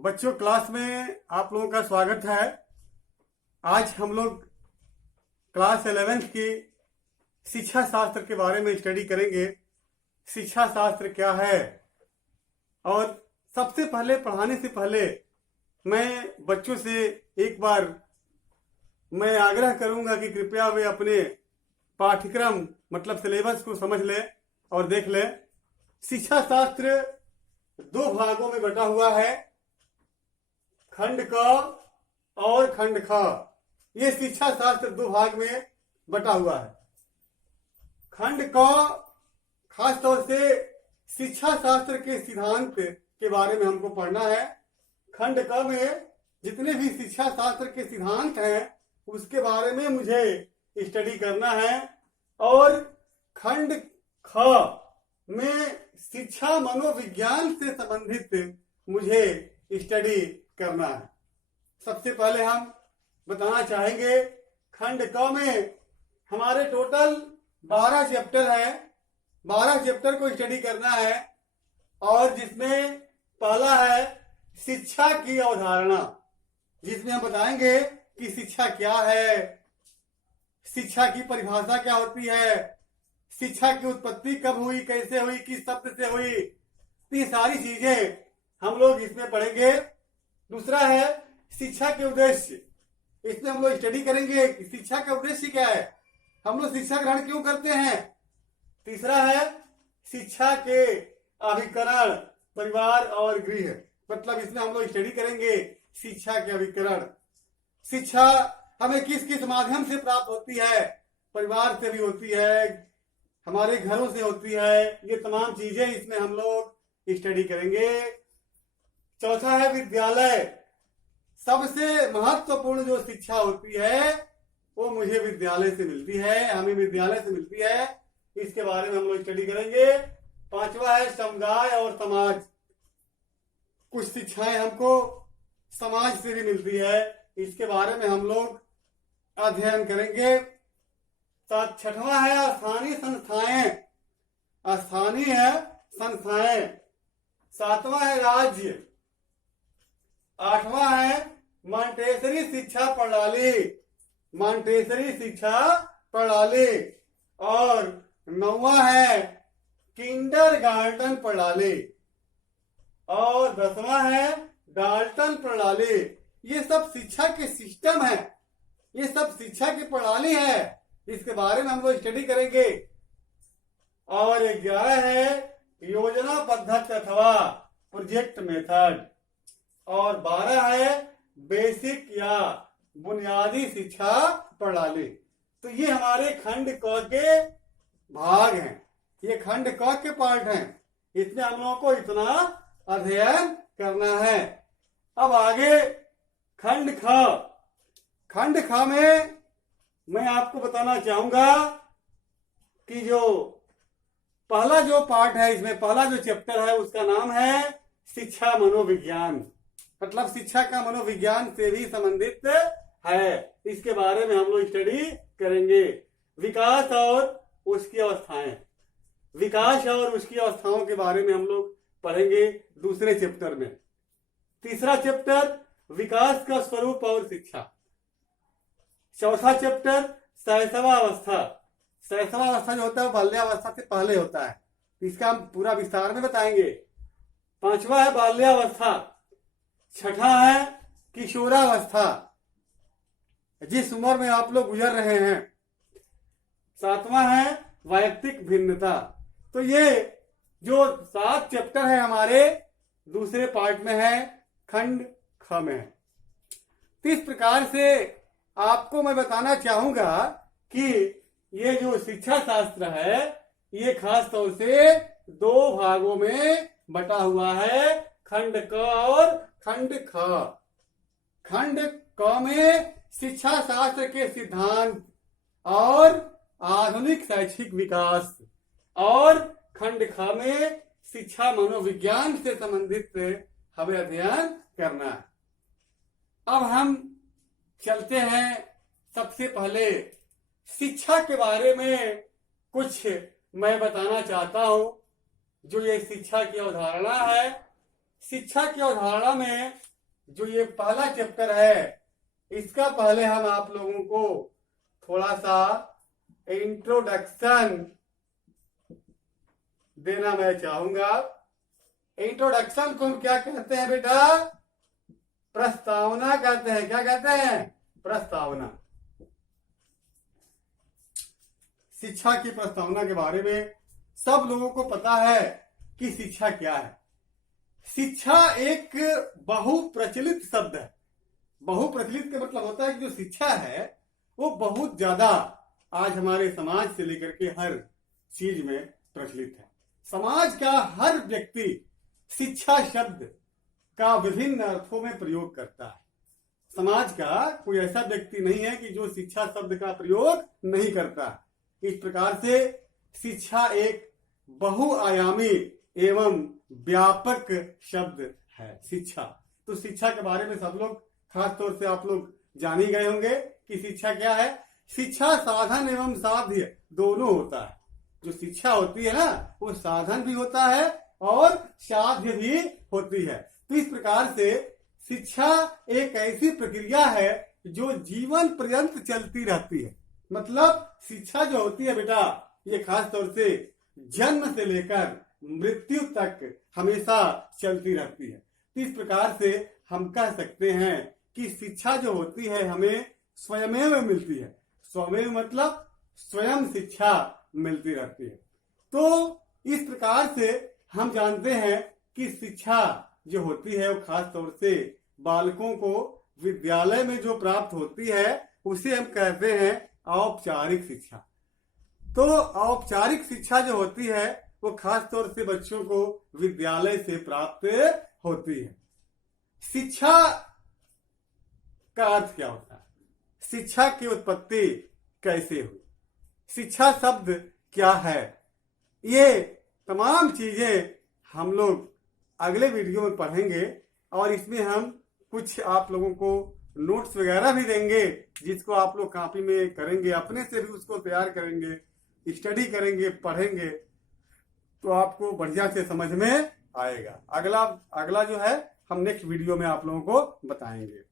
बच्चों, क्लास में आप लोगों का स्वागत है। आज हम लोग क्लास 11th की शिक्षा शास्त्र के बारे में स्टडी करेंगे। शिक्षा शास्त्र क्या है, और सबसे पहले पढ़ाने से पहले मैं बच्चों से एक बार मैं आग्रह करूंगा कि कृपया वे अपने पाठ्यक्रम मतलब सिलेबस को समझ लें और देख लें। शिक्षा शास्त्र दो भागों में बटा हुआ है, खंड क और खंड ख। ये शिक्षा शास्त्र दो भाग में बटा हुआ है। खंड क खास तौर से शिक्षा शास्त्र के सिद्धांत के बारे में हमको पढ़ना है। खंड क में जितने भी शिक्षा शास्त्र के सिद्धांत हैं उसके बारे में मुझे स्टडी करना है, और खंड ख में शिक्षा मनोविज्ञान से संबंधित मुझे स्टडी करना है। सबसे पहले हम बताना चाहेंगे, खंड क में हमारे टोटल 12 चैप्टर है। 12 चैप्टर को स्टडी करना है, और जिसमें पहला है शिक्षा की अवधारणा, जिसमें हम बताएंगे कि शिक्षा क्या है, शिक्षा की परिभाषा क्या होती है, शिक्षा की उत्पत्ति कब हुई, कैसे हुई, किस शब्द से हुई, ये सारी चीजें हम लोग इसमें पढ़ेंगे। दूसरा है शिक्षा के उद्देश्य। इसमें हम लोग स्टडी करेंगे कि शिक्षा का उद्देश्य क्या है, हम लोग शिक्षा ग्रहण क्यों करते हैं। तीसरा है शिक्षा के अभिकरण, परिवार और गृह, मतलब इसमें हम लोग स्टडी करेंगे शिक्षा के अभिकरण। शिक्षा हमें किस किस माध्यम से प्राप्त होती है, परिवार से भी होती है, हमारे घरों से होती है, ये तमाम चीजें इसमें हम लोग स्टडी करेंगे। चौथा है विद्यालय। सबसे महत्वपूर्ण जो शिक्षा होती है वो मुझे विद्यालय से मिलती है, हमें विद्यालय से मिलती है, इसके बारे में हम लोग स्टडी करेंगे। पांचवा है समुदाय और समाज। कुछ शिक्षाएं हमको समाज से भी मिलती है, इसके बारे में हम लोग अध्ययन करेंगे। छठवां है स्थानीय संस्थाएं, स्थानीय संस्थाएं। सातवां है राज्य। आठवां है मॉन्टेसरी शिक्षा प्रणाली, मॉन्टेसरी शिक्षा प्रणाली। और नौवां है किंडरगार्टन प्रणाली, और 10वां है डाल्टन प्रणाली। ये सब शिक्षा के सिस्टम है, ये सब शिक्षा की प्रणाली है, इसके बारे में हम लोग स्टडी करेंगे। और 11 है योजना पद्धति अथवा प्रोजेक्ट मेथड, और 12 है बेसिक या बुनियादी शिक्षा प्रणाली। तो ये हमारे खंड क के भाग हैं, ये खंड क के पार्ट हैं, इसमें हम लोगों को इतना अध्ययन करना है। अब आगे खंड ख। खंड ख में मैं आपको बताना चाहूंगा कि जो पहला जो पार्ट है, इसमें पहला जो चैप्टर है उसका नाम है शिक्षा मनोविज्ञान, मतलब शिक्षा का मनोविज्ञान से भी संबंधित है, इसके बारे में हम लोग स्टडी करेंगे। विकास और उसकी अवस्थाएं, विकास और उसकी अवस्थाओं के बारे में हम लोग पढ़ेंगे दूसरे चैप्टर में। तीसरा चैप्टर विकास का स्वरूप और शिक्षा। चौथा चैप्टर शैशवा अवस्था। शैशवा अवस्था जो होता है बाल्यावस्था से पहले होता है, इसका हम पूरा विस्तार में बताएंगे। पांचवा है बाल्यावस्था। छठा है किशोरावस्था, जिस उम्र में आप लोग गुजर रहे हैं। सातवां है वैयक्तिक भिन्नता। तो ये जो 7 चैप्टर है हमारे दूसरे पार्ट में है, खंड ख में। तो इस प्रकार से आपको मैं बताना चाहूंगा कि ये जो शिक्षा शास्त्र है ये खास तौर से 2 भागों में बटा हुआ है, खंड क और खंड ख। खंड क में शिक्षा शास्त्र के सिद्धांत और आधुनिक शैक्षिक विकास, और खंड ख में शिक्षा मनोविज्ञान से संबंधित हमें अध्ययन करना है। अब हम चलते हैं, सबसे पहले शिक्षा के बारे में कुछ मैं बताना चाहता हूं। जो ये शिक्षा की अवधारणा है, शिक्षा की अवधारणा में जो ये पहला चैप्टर है, इसका पहले हम आप लोगों को थोड़ा सा इंट्रोडक्शन देना मैं चाहूंगा। इंट्रोडक्शन को हम क्या कहते हैं बेटा? प्रस्तावना कहते हैं। क्या कहते हैं? प्रस्तावना। शिक्षा की प्रस्तावना के बारे में सब लोगों को पता है कि शिक्षा क्या है। शिक्षा एक बहुप्रचलित शब्द है। बहुप्रचलित का मतलब होता है कि जो शिक्षा है वो बहुत ज्यादा आज हमारे समाज से लेकर के हर चीज में प्रचलित है। समाज का हर व्यक्ति शिक्षा शब्द का विभिन्न अर्थों में प्रयोग करता है। समाज का कोई ऐसा व्यक्ति नहीं है कि जो शिक्षा शब्द का प्रयोग नहीं करता। इस प्रकार से शिक्षा एक बहुआयामी एवं व्यापक शब्द है शिक्षा। तो शिक्षा के बारे में सब लोग खास तौर से आप लोग जान ही गए होंगे कि शिक्षा क्या है। शिक्षा साधन एवं साध्य दोनों होता है। जो शिक्षा होती है ना वो साधन भी होता है और साध्य भी होती है। तो इस प्रकार से शिक्षा एक ऐसी प्रक्रिया है जो जीवन पर्यंत चलती रहती है। मतलब शिक्षा जो होती है बेटा ये खास तौर से जन्म से लेकर मृत्यु तक हमेशा चलती रहती है। तो इस प्रकार से हम कह सकते हैं कि शिक्षा जो होती है हमें स्वयमेव मिलती है। स्वयं मतलब स्वयं शिक्षा मिलती रहती है। तो इस प्रकार से हम जानते हैं कि शिक्षा जो होती है वो खास तौर से बालकों को विद्यालय में जो प्राप्त होती है उसे हम कहते हैं औपचारिक शिक्षा। तो औपचारिक शिक्षा जो होती है वो खास तौर से बच्चों को विद्यालय से प्राप्त होती है। शिक्षा का अर्थ क्या होता है? शिक्षा की उत्पत्ति कैसे हुई? शिक्षा शब्द क्या है? ये तमाम चीजें हम लोग अगले वीडियो में पढ़ेंगे और इसमें हम कुछ आप लोगों को नोट्स वगैरह भी देंगे जिसको आप लोग कॉपी में करेंगे, अपने से भी उसको तैयार करेंगे, स्टडी करेंगे, पढ़ेंगे तो आपको बढ़िया से समझ में आएगा। अगला जो है हम नेक्स्ट वीडियो में आप लोगों को बताएंगे।